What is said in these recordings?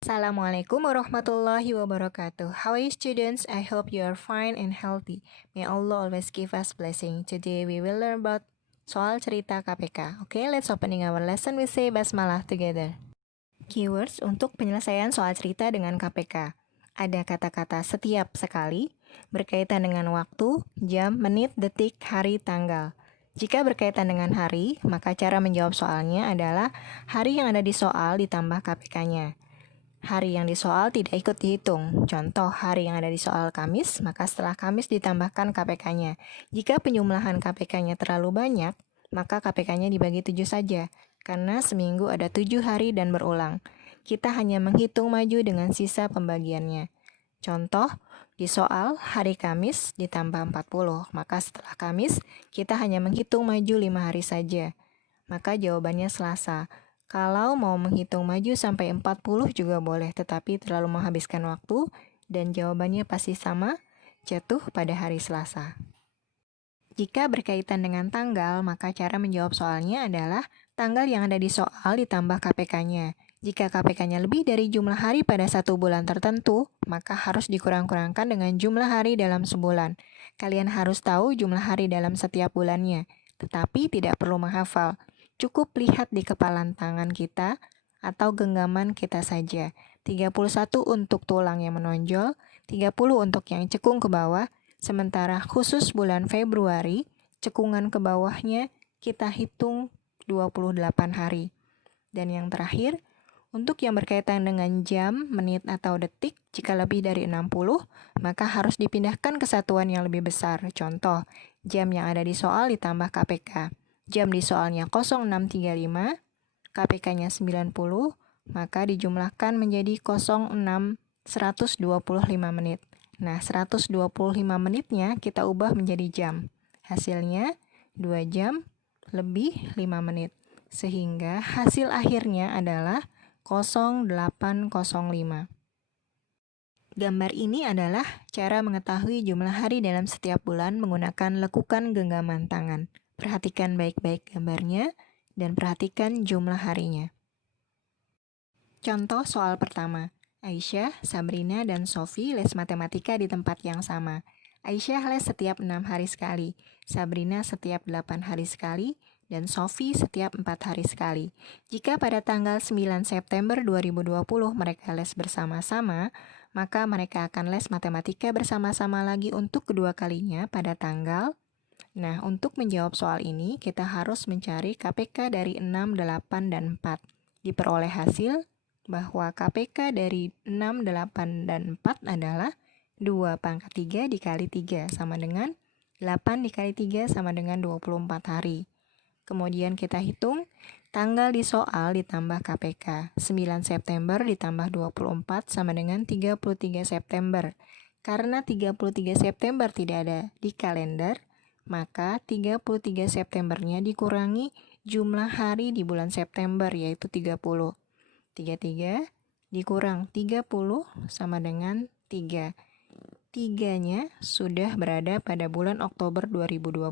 Assalamualaikum warahmatullahi wabarakatuh. How are you students? I hope you are fine and healthy. May Allah always give us blessing. Today we will learn about soal cerita KPK. Okay, let's opening our lesson. We say basmalah together. Keywords untuk penyelesaian soal cerita dengan KPK. Ada kata-kata setiap sekali, berkaitan dengan waktu, jam, menit, detik, hari, tanggal. Jika berkaitan dengan hari, maka cara menjawab soalnya adalah hari yang ada di soal ditambah KPK-nya. Hari yang disoal tidak ikut dihitung. Contoh, hari yang ada di soal Kamis, maka setelah Kamis ditambahkan KPK-nya. Jika penjumlahan KPK-nya terlalu banyak, maka KPK-nya dibagi 7 saja, karena seminggu ada 7 hari dan berulang. Kita hanya menghitung maju dengan sisa pembagiannya. Contoh, di soal hari Kamis ditambah 40, maka setelah Kamis, kita hanya menghitung maju 5 hari saja. Maka jawabannya Selasa. Kalau mau menghitung maju sampai 40 juga boleh, tetapi terlalu menghabiskan waktu, dan jawabannya pasti sama, jatuh pada hari Selasa. Jika berkaitan dengan tanggal, maka cara menjawab soalnya adalah tanggal yang ada di soal ditambah KPK-nya. Jika KPK-nya lebih dari jumlah hari pada satu bulan tertentu, maka harus dikurang-kurangkan dengan jumlah hari dalam sebulan. Kalian harus tahu jumlah hari dalam setiap bulannya, tetapi tidak perlu menghafal. Cukup lihat di kepalan tangan kita atau genggaman kita saja. 31 untuk tulang yang menonjol, 30 untuk yang cekung ke bawah, sementara khusus bulan Februari, cekungan ke bawahnya kita hitung 28 hari. Dan yang terakhir, untuk yang berkaitan dengan jam, menit, atau detik, jika lebih dari 60, maka harus dipindahkan ke satuan yang lebih besar. Contoh, jam yang ada di soal ditambah KPK. Jam di soalnya 06.35, KPK-nya 90, maka dijumlahkan menjadi 06 125 menit. Nah, 125 menitnya kita ubah menjadi jam. Hasilnya 2 jam lebih 5 menit. Sehingga hasil akhirnya adalah 0805. Gambar ini adalah cara mengetahui jumlah hari dalam setiap bulan menggunakan lekukan genggaman tangan. Perhatikan baik-baik gambarnya dan perhatikan jumlah harinya. Contoh soal pertama. Aisyah, Sabrina, dan Sofi les matematika di tempat yang sama. Aisyah les setiap 6 hari sekali, Sabrina setiap 8 hari sekali, dan Sofi setiap 4 hari sekali. Jika pada tanggal 9 September 2020 mereka les bersama-sama, maka mereka akan les matematika bersama-sama lagi untuk kedua kalinya pada tanggal. Nah, untuk menjawab soal ini, kita harus mencari KPK dari 6, 8, dan 4. Diperoleh hasil bahwa KPK dari 6, 8, dan 4 adalah 2 pangkat 3 dikali 3 sama dengan 8 dikali 3 sama dengan 24 hari. Kemudian kita hitung tanggal di soal ditambah KPK. 9 September ditambah 24 sama dengan 33 September. Karena 33 September tidak ada di kalender, maka 33 Septembernya dikurangi jumlah hari di bulan September, yaitu 30. 33 dikurang 30 sama dengan 3. 3-nya sudah berada pada bulan Oktober 2020.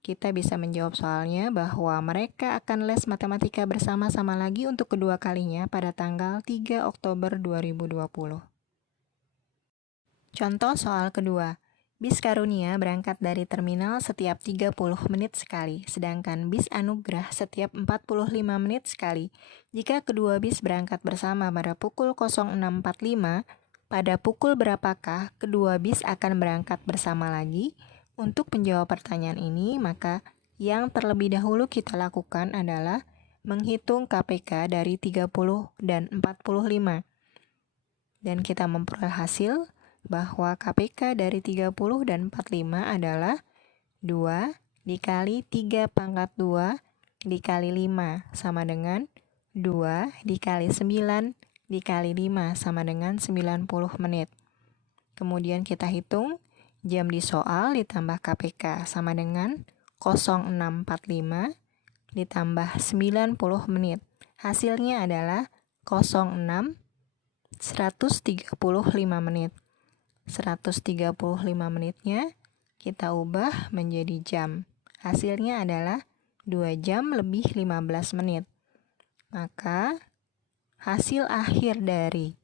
Kita bisa menjawab soalnya bahwa mereka akan les matematika bersama-sama lagi untuk kedua kalinya pada tanggal 3 Oktober 2020. Contoh soal kedua. Bis Karunia berangkat dari terminal setiap 30 menit sekali, sedangkan bis Anugrah setiap 45 menit sekali. Jika kedua bis berangkat bersama pada pukul 06.45, pada pukul berapakah kedua bis akan berangkat bersama lagi? Untuk menjawab pertanyaan ini, maka yang terlebih dahulu kita lakukan adalah menghitung KPK dari 30 dan 45. Dan kita memperoleh hasil bahwa KPK dari 30 dan 45 adalah 2 dikali 3 pangkat 2 dikali 5 sama dengan 2 dikali 9 dikali 5 sama dengan 90 menit. Kemudian kita hitung jam di soal ditambah KPK sama dengan 06.45 ditambah 90 menit. Hasilnya adalah 06 135 menit. 135 menitnya kita ubah menjadi jam. Hasilnya adalah 2 jam lebih 15 menit. Maka Hasil akhir dari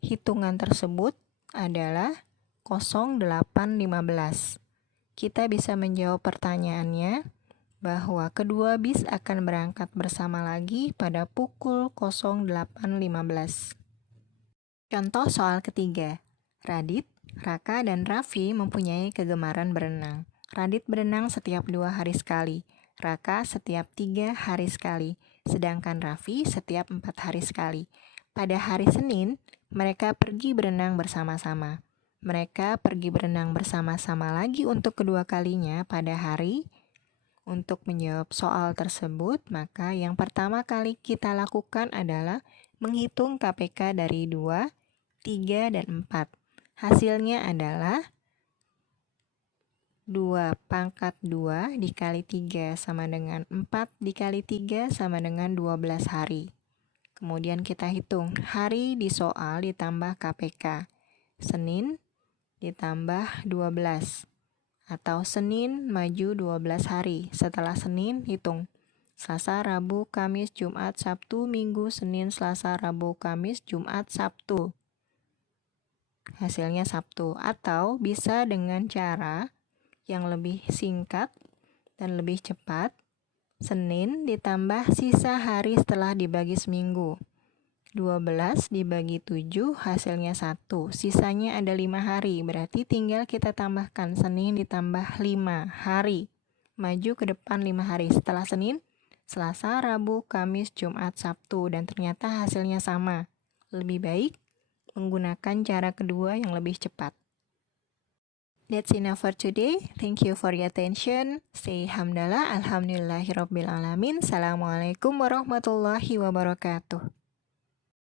hitungan tersebut adalah 0815. Kita bisa menjawab pertanyaannya bahwa kedua bis akan berangkat bersama lagi pada pukul 08.15. Contoh soal ketiga. Radit, Raka, dan Raffi mempunyai kegemaran berenang. Radit berenang setiap 2 hari sekali, Raka setiap 3 hari sekali, sedangkan Raffi setiap 4 hari sekali. Pada hari Senin, mereka pergi berenang bersama-sama. Mereka pergi berenang bersama-sama lagi untuk kedua kalinya pada hari. Untuk menjawab soal tersebut, maka yang pertama kali kita lakukan adalah menghitung KPK dari 2, 3, dan 4. Hasilnya adalah 2 pangkat 2 dikali 3 sama dengan 4 dikali 3 sama dengan 12 hari. Kemudian kita hitung hari di soal ditambah KPK. Senin ditambah 12. Atau Senin maju 12 hari. Setelah Senin hitung Selasa, Rabu, Kamis, Jumat, Sabtu, Minggu, Senin, Selasa, Rabu, Kamis, Jumat, Sabtu. Hasilnya Sabtu. Atau bisa dengan cara yang lebih singkat dan lebih cepat. Senin ditambah sisa hari setelah dibagi seminggu. 12 dibagi 7 hasilnya 1. Sisanya ada 5 hari. Berarti tinggal kita tambahkan Senin ditambah 5 hari. Maju ke depan 5 hari. Setelah Senin, Selasa, Rabu, Kamis, Jumat, Sabtu. Dan ternyata hasilnya sama. Lebih baik menggunakan cara kedua yang lebih cepat. That's enough for today. Thank you for your attention. Say hamdalah, alhamdulillahirabbil alamin. Assalamualaikum warahmatullahi wabarakatuh.